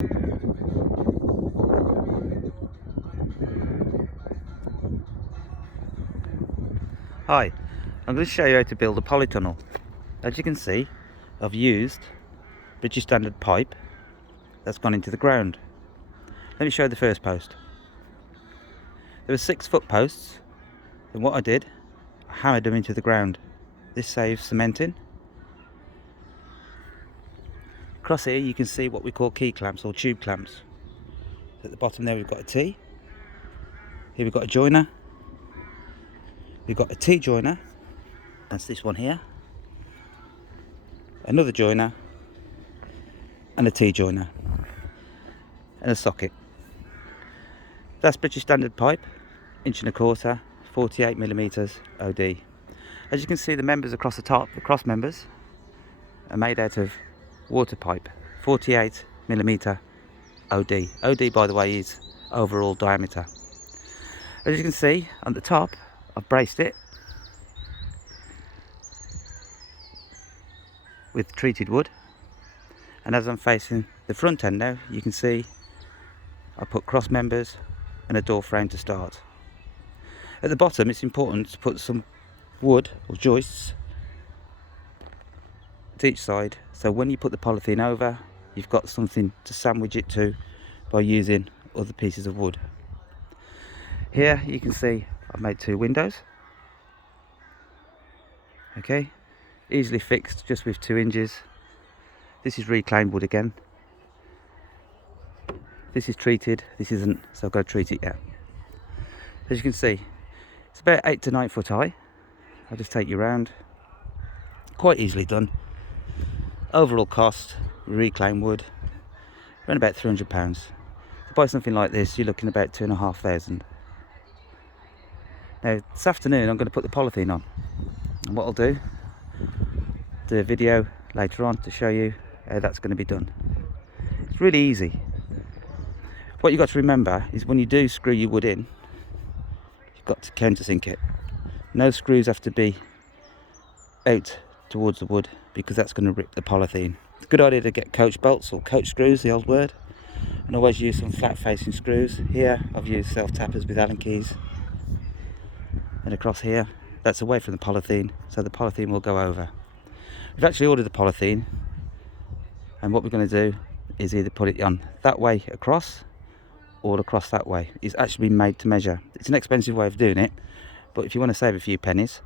Hi, I'm going to show you how to build a polytunnel. As you can see, I've used British standard pipe that's gone into the ground. Let me show you the first post. There were 6-foot posts, and what I did, I hammered them into the ground. This saves cementing. Across here you can see what we call key clamps or tube clamps. At the bottom there we've got a T. Here we've got a joiner. We've got a T joiner, that's this one here. Another joiner, and a T joiner, and a socket. That's British standard pipe, 1.25 inch, 48mm OD. As you can see, the members across the top, the cross members, are made out of water pipe, 48mm OD. OD, by the way, is overall diameter. As you can see on the top, I've braced it with treated wood, and as I'm facing the front end now, you can see I put cross members and a door frame to start. At the bottom it's important to put some wood or joists to each side, so when you put the polythene over, you've got something to sandwich it to by using other pieces of wood. Here you can see I've made 2 windows. Okay, easily fixed just with 2 hinges. This is reclaimed wood again. This is treated, this isn't, so I've got to treat it yet. As you can see, it's about 8 to 9 foot high. I'll just take you around. Quite easily done. Overall cost, reclaimed wood, around about £300. To buy something like this, you're looking about 2,500. Now this afternoon I'm going to put the polythene on, and what I'll do a video later on to show you how that's going to be done. It's really easy. What you've got to remember is when you do screw your wood in, you've got to countersink it. No screws have to be out towards the wood because that's going to rip the polythene. It's a good idea to get coach bolts or coach screws, the old word, and always use some flat facing screws. Here I've used self tappers with Allen keys, and across here that's away from the polythene, so the polythene will go over. We've actually ordered the polythene, and what we're going to do is either put it on that way across or across that way. It's actually been made to measure. It's an expensive way of doing it, but if you want to save a few pennies,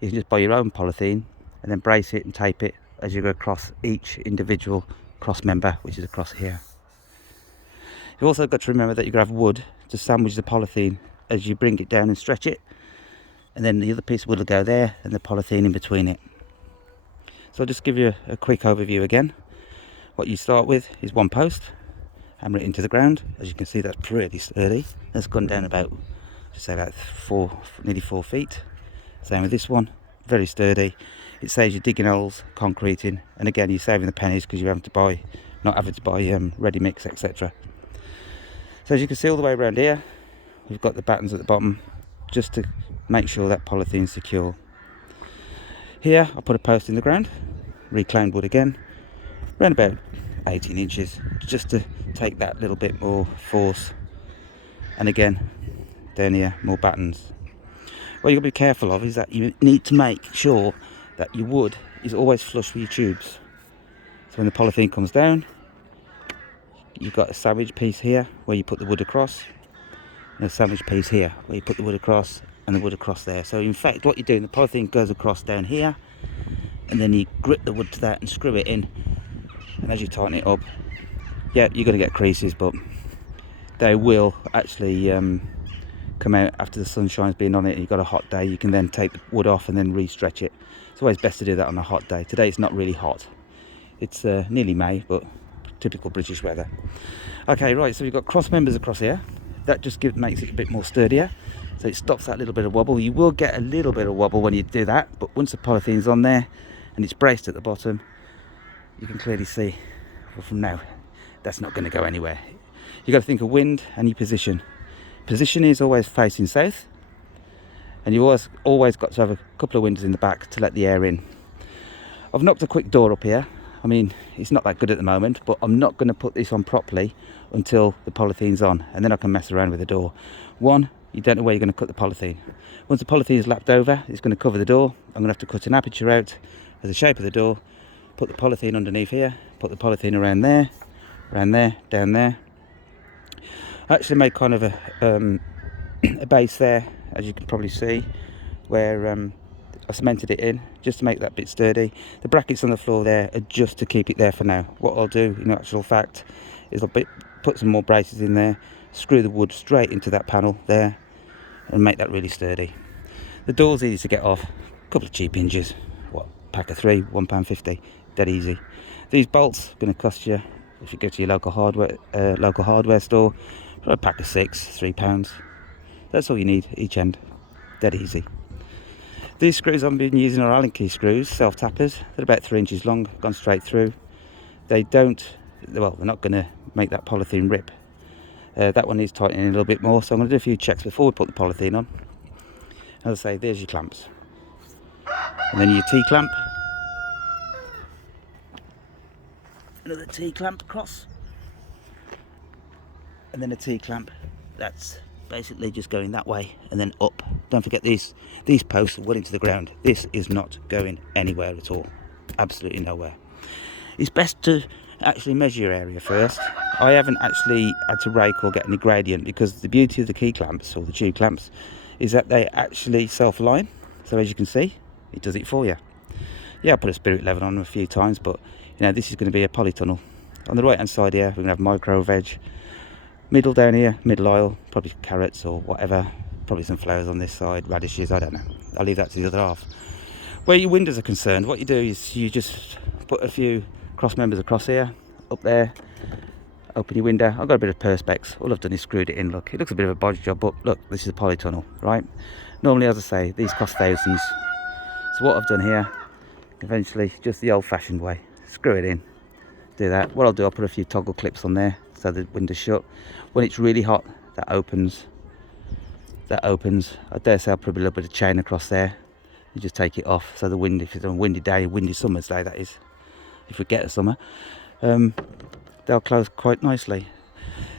you can just buy your own polythene and then brace it and tape it as you go across each individual cross member, which is across here. You've also got to remember that you're going to have wood to sandwich the polythene as you bring it down and stretch it, and then the other piece of wood will go there and the polythene in between it. So I'll just give you a quick overview again. What you start with is 1 post, hammer it into the ground. As you can see, that's pretty sturdy. That's gone down about, just say about nearly 4 feet. Same with this one, very sturdy. It saves you digging holes, concreting, and again you're saving the pennies because you're not having to buy ready mix, etc. So as you can see all the way around here, we've got the battens at the bottom just to make sure that polythene's secure. Here I put a post in the ground, reclaimed wood again, around about 18 inches, just to take that little bit more force. And again, down here, more battens. What you've got to be careful of is that you need to make sure that your wood is always flush with your tubes. So when the polythene comes down, you've got a sandwich piece here where you put the wood across, and a sandwich piece here where you put the wood across and the wood across there. So in fact what you're doing, the polythene goes across down here, and then you grip the wood to that and screw it in, and as you tighten it up, yeah, you're going to get creases, but they will actually come out after the sunshine's been on it. You've got a hot day, you can then take the wood off and then re-stretch it. It's always best to do that on a hot day. Today it's not really hot, it's nearly May, but typical British weather. Okay, right, so we've got cross members across here. That just makes it a bit more sturdier, so it stops that little bit of wobble. You will get a little bit of wobble when you do that, but once the polythene's on there and it's braced at the bottom, you can clearly see, well, from now, that's not going to go anywhere. You've got to think of wind and your position. Position is always facing south, and you've always got to have a couple of windows in the back to let the air in. I've knocked a quick door up here. I mean, it's not that good at the moment, but I'm not going to put this on properly until the polythene's on, and then I can mess around with the door. One, you don't know where you're going to cut the polythene. Once the polythene is lapped over, it's going to cover the door. I'm going to have to cut an aperture out as the shape of the door, put the polythene underneath here, put the polythene around there, down there. I actually made kind of a base there, as you can probably see, where I cemented it in just to make that bit sturdy. The brackets on the floor there are just to keep it there for now. What I'll do in actual fact is I'll put some more braces in there, screw the wood straight into that panel there, and make that really sturdy. The door's easy to get off, a couple of cheap hinges, what, pack of 3, £1.50, dead easy. These bolts are going to cost you, if you go to your local hardware store, for a pack of 6, £3. That's all you need each end, dead easy. These screws I've been using are Allen key screws, self tappers. They're about 3 inches long, gone straight through. They're not going to make that polythene rip. That one needs tightening a little bit more, so I'm going to do a few checks before we put the polythene on. As I say, there's your clamps. And then your T-clamp. Another T-clamp across. And then a T-clamp. That's basically just going that way and then up. Don't forget these posts are well into the ground. This is not going anywhere at all. Absolutely nowhere. It's best to actually measure your area first. I haven't actually had to rake or get any gradient, because the beauty of the key clamps or the tube clamps is that they actually self-align. So as you can see, it does it for you. Yeah, I put a spirit level on them a few times, but you know, this is going to be a polytunnel. On the right hand side here, we're going to have micro veg. Middle down here, middle aisle, probably carrots or whatever, probably some flowers on this side, radishes, I don't know. I'll leave that to the other half. Where your windows are concerned, what you do is you just put a few cross members across here, up there, open your window. I've got a bit of perspex, all I've done is screwed it in. Look, it looks a bit of a bodge job, but look, this is a polytunnel, right? Normally, as I say, these cost thousands. So what I've done here, eventually, just the old fashioned way, screw it in, do that. What I'll do, I'll put a few toggle clips on there so the window's shut. When it's really hot, that opens. I dare say I'll put a little bit of chain across there. You just take it off, so the wind, if it's on a windy day, a windy summer's day that is, if we get a summer, they'll close quite nicely.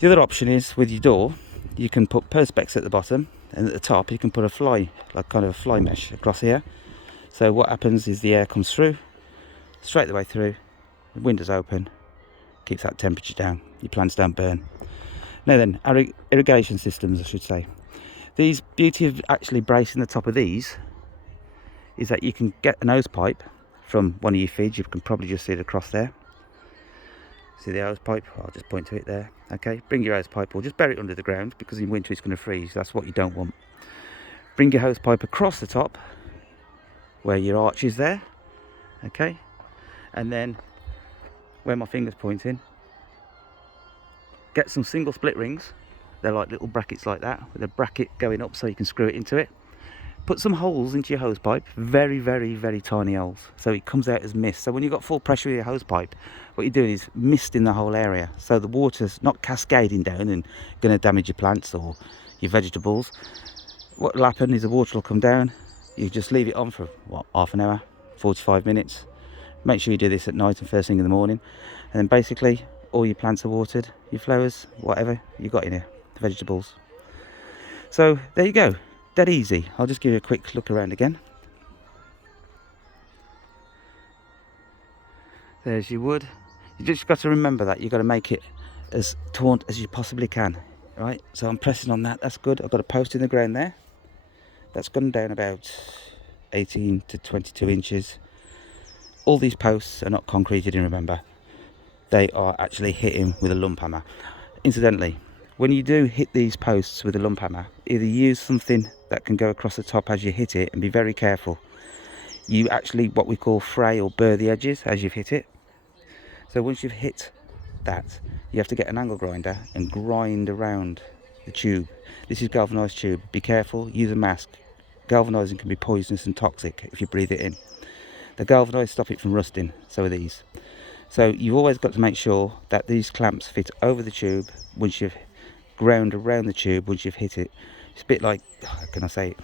The other option is with your door, you can put perspex at the bottom, and at the top you can put a fly, like kind of a fly mesh across here. So what happens is the air comes through, straight the way through, the window's open, keeps that temperature down, your plants don't burn. Now then, irrigation systems, I should say. These beauty of actually bracing the top of these is that you can get an hose pipe from one of your feeds. You can probably just see it across there. See the hose pipe? I'll just point to it there. Okay, bring your hose pipe, or just bury it under the ground, because in winter it's going to freeze. That's what you don't want. Bring your hose pipe across the top where your arch is there. Okay, and then where my finger's pointing, get some single split rings. They're like little brackets like that, with a bracket going up so you can screw it into it. Put some holes into your hose pipe, very, very, very tiny holes, so it comes out as mist. So when you've got full pressure with your hose pipe, what you're doing is misting the whole area, so the water's not cascading down and going to damage your plants or your vegetables. What will happen is the water will come down. You just leave it on for, what, half an hour, 45 minutes. Make sure you do this at night and first thing in the morning, and then basically all your plants are watered, your flowers, whatever you got in here, the vegetables. So there you go, dead easy. I'll just give you a quick look around again. There's your wood. You just got to remember that you've got to make it as taut as you possibly can, right? So I'm pressing on that, that's good. I've got a post in the ground there. That's gone down about 18 to 22 inches. All these posts are not concreted in, remember. They are actually hitting with a lump hammer. Incidentally, when you do hit these posts with a lump hammer, either use something that can go across the top as you hit it, and be very careful. You actually, what we call, fray or burr the edges as you've hit it. So once you've hit that, you have to get an angle grinder and grind around the tube. This is galvanised tube. Be careful, use a mask. Galvanising can be poisonous and toxic if you breathe it in. The galvanised stop it from rusting, so are these. So you've always got to make sure that these clamps fit over the tube once you've ground around the tube, once you've hit it. It's a bit like, how can I say,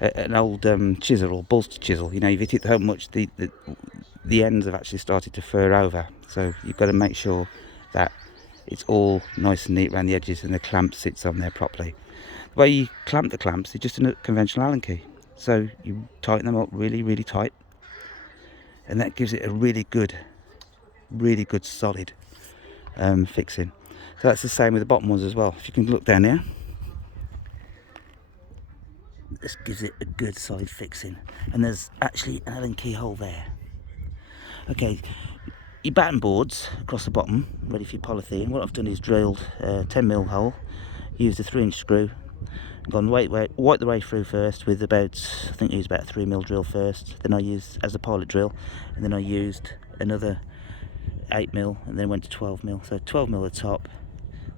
an old chisel or bolster chisel. You know, you've hit it so much, the the ends have actually started to fur over, so you've got to make sure that it's all nice and neat around the edges and the clamp sits on there properly. The way you clamp the clamps is just a conventional Allen key, so you tighten them up really, really tight, and that gives it a really good solid fixing. So that's the same with the bottom ones as well. If you can look down here, this gives it a good solid fixing, and there's actually an Allen key hole there. Okay, your batten boards across the bottom ready for your polythene. What I've done is drilled a 10mm hole, used a 3-inch screw, gone right the way through first with about, I think I used about a 3mm drill first, then I used as a pilot drill, and then I used another 8mm, and then went to 12mm. So 12mm at the top,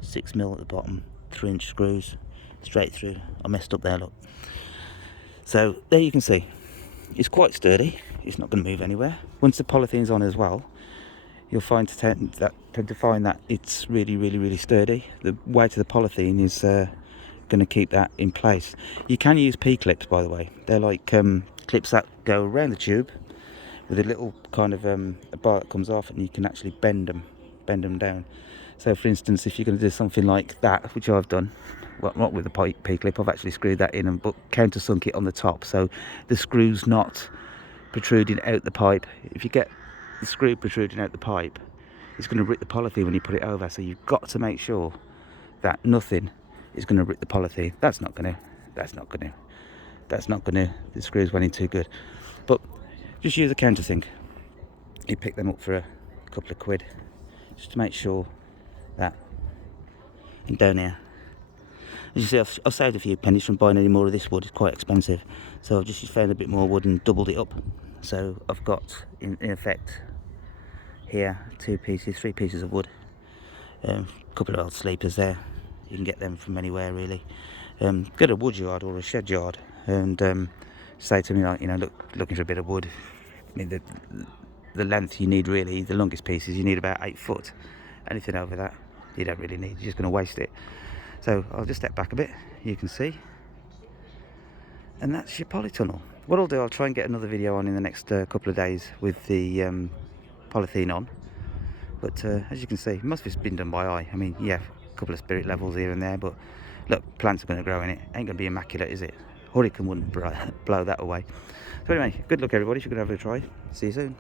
6mm at the bottom, 3-inch screws straight through. I messed up there, look. So there you can see, it's quite sturdy, it's not going to move anywhere. Once the polythene's on as well, you'll tend to find that it's really sturdy. The weight of the polythene is going to keep that in place. You can use P-clips, by the way. They're like clips that go around the tube with a little kind of a bar that comes off, and you can actually bend them down. So for instance, if you're going to do something like that, which I've done, well, not with the P-clip, I've actually screwed that in and countersunk it on the top, so the screw's not protruding out the pipe. If you get the screw protruding out the pipe, it's going to rip the polythene when you put it over, so you've got to make sure that nothing is going to rip the polythene. That's not going to, the screws went in too good. But just use a countersink. You pick them up for a couple of quid, just to make sure that. And down here, as you see, I've saved a few pennies from buying any more of this wood. It's quite expensive, so I've just found a bit more wood and doubled it up. So I've got, in effect, here 3 pieces of wood. A couple of old sleepers there. You can get them from anywhere really. Go to a wood yard or a shed yard and say to me, like, you know, looking for a bit of wood. I mean, the length you need really, the longest pieces you need about 8 foot. Anything over that you don't really need, you're just going to waste it. So I'll just step back a bit, you can see, and that's your polytunnel. What I'll do, I'll try and get another video on in the next couple of days with the polythene on, but as you can see, most of it's been done by eye. I mean, yeah, a couple of spirit levels here and there, but look, plants are going to grow in it. Ain't going to be immaculate, is it? Hurricane wouldn't blow that away. So anyway, good luck everybody, if you're going to have a try. See you soon.